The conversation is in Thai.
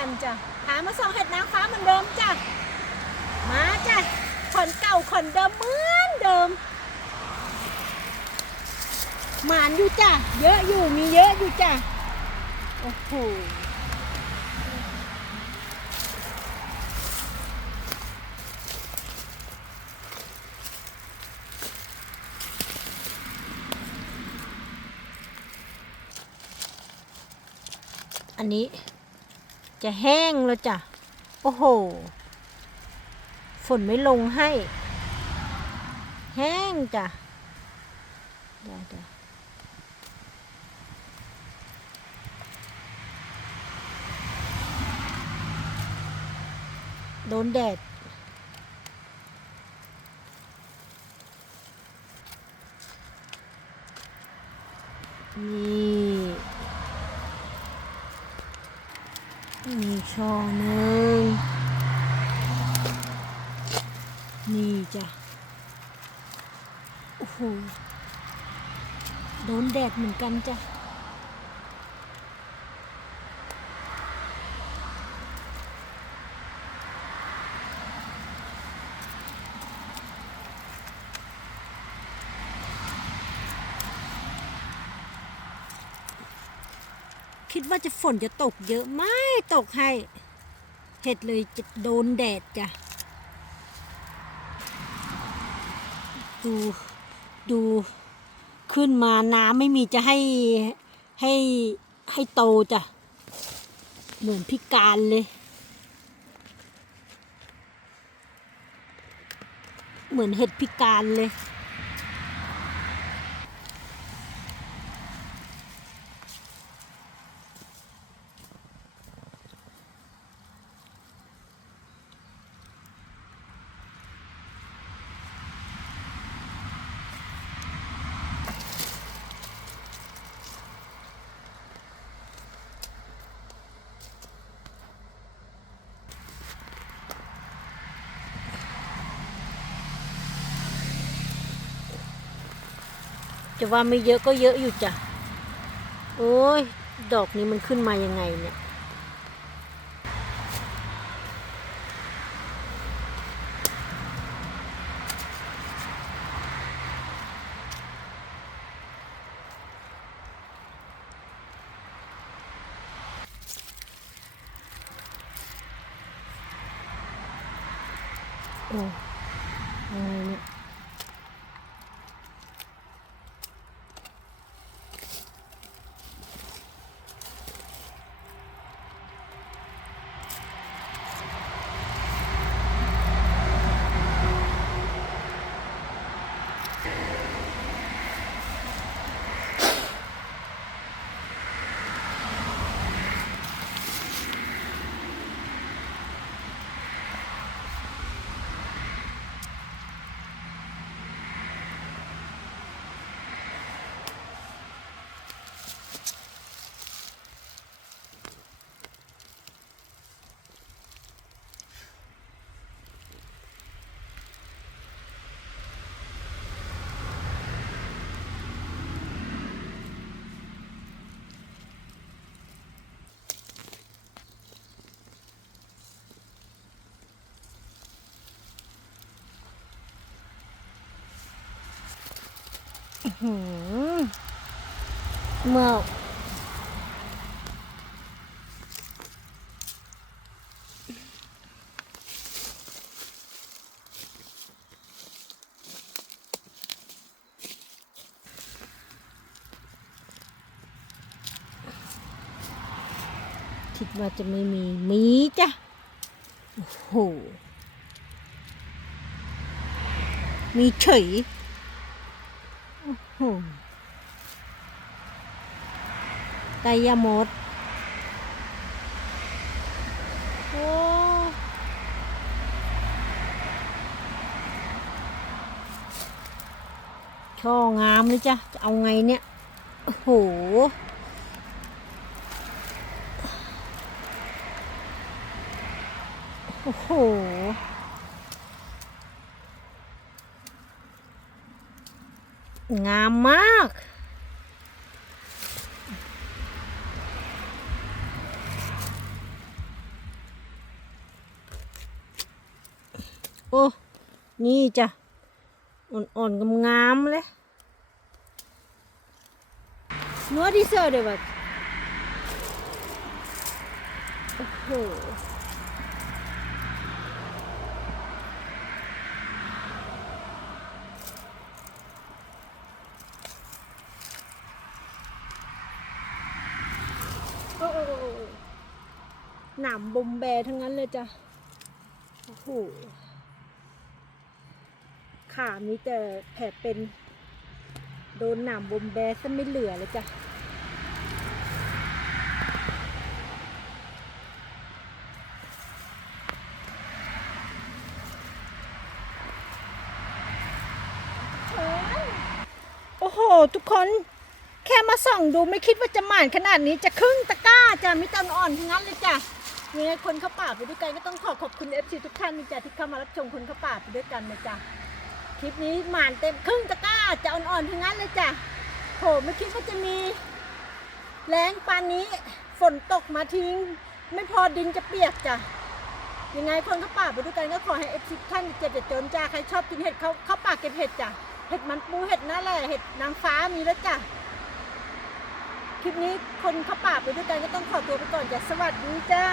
กันจ้ะหามาส่องเห็ดนางฟ้าเหมือนเดิมจ้ะ มาจ้ะขนเก่าขนเดิมเหมือนเดิม หมานอยู่จ้ะ เยอะอยู่มีเยอะอยู่จ้ะ โอ้โหอันนี้ จะแห้งแล้วจ้ะ โอ้โห ฝนไม่ลงให้ แห้งจ้ะเดี๋ยวเดี๋ยวโดนแดดนี่ มีช่อหนึ่งนี่จ้ะ โอ้โห โดนแดดเหมือนกันจ้ะ คิดว่าจะฝนจะตกเยอะไม่ตกให้ เห็ดเลยจะโดนแดดจ้ะ ดูดูขึ้นมาน้ำไม่มีจะให้ให้ให้โตจ้ะ เหมือนพิการเลย เหมือนเห็ดพิการเลย จะว่าไม่เยอะก็เยอะอยู่จ้ะ โอ้ย ดอกนี้มันขึ้นมายังไงเนี่ย โอ้ เมื่อคิดว่าจะไม่มี มีจ้ะ โอ้โห มีเฉย ไกยมด โอ้ช่องามเลยจ้ะ จะเอาไงเนี่ย โอ้โห โอ้โห งามมาก โอ้ นี่จ้ะ อ่อนๆงามๆเลยนัวดีเซอร์เดี๋ยวแบบโอ้โห หนามบมแบทั้งนั้นเลยจ้ะ โอ้โห ขามีแต่แผลเป็น โดนหนามบมแบซะไม่เหลือเลยจ้ะ โอ้โห ทุกคนแค่มาส่องดูไม่คิดว่าจะหมานขนาดนี้จะครึ่งตะกร้าจ้ะมีตอนอ่อนทั้งนั้นเลยจ้ะ ยังไงคนเข้าป่าไปด้วยกันก็ต้องขอขอบคุณเอฟซีทุกท่านนะจ้ะที่เข้ามารับชมคนเข้าป่าไปด้วยกันนะจ้ะคลิปนี้หมานเต็มครึ่งตะกร้าจะอ่อนๆทั้งนั้นเลยจ้ะโหไม่คิดว่าจะมี แรงปานนี้ฝนตกมาทิ้ง ไม่พอดินจะเปียกจ้ะยังไงคนเข้าป่าไปด้วยกันก็ขอให้เอฟซีท่านเจ็บเจ็บจนจ้าใครชอบกินเห็ดเขาเข้าป่าเก็บเห็ดจ้ะเห็ดมันปูเห็ดหน้าแหล่เห็ดนางฟ้ามีแล้วจ้ะ คลิปนี้คนเข้าป่าไปด้วยกันก็ต้องขอตัวไปก่อนจ้ะสวัสดีจ้า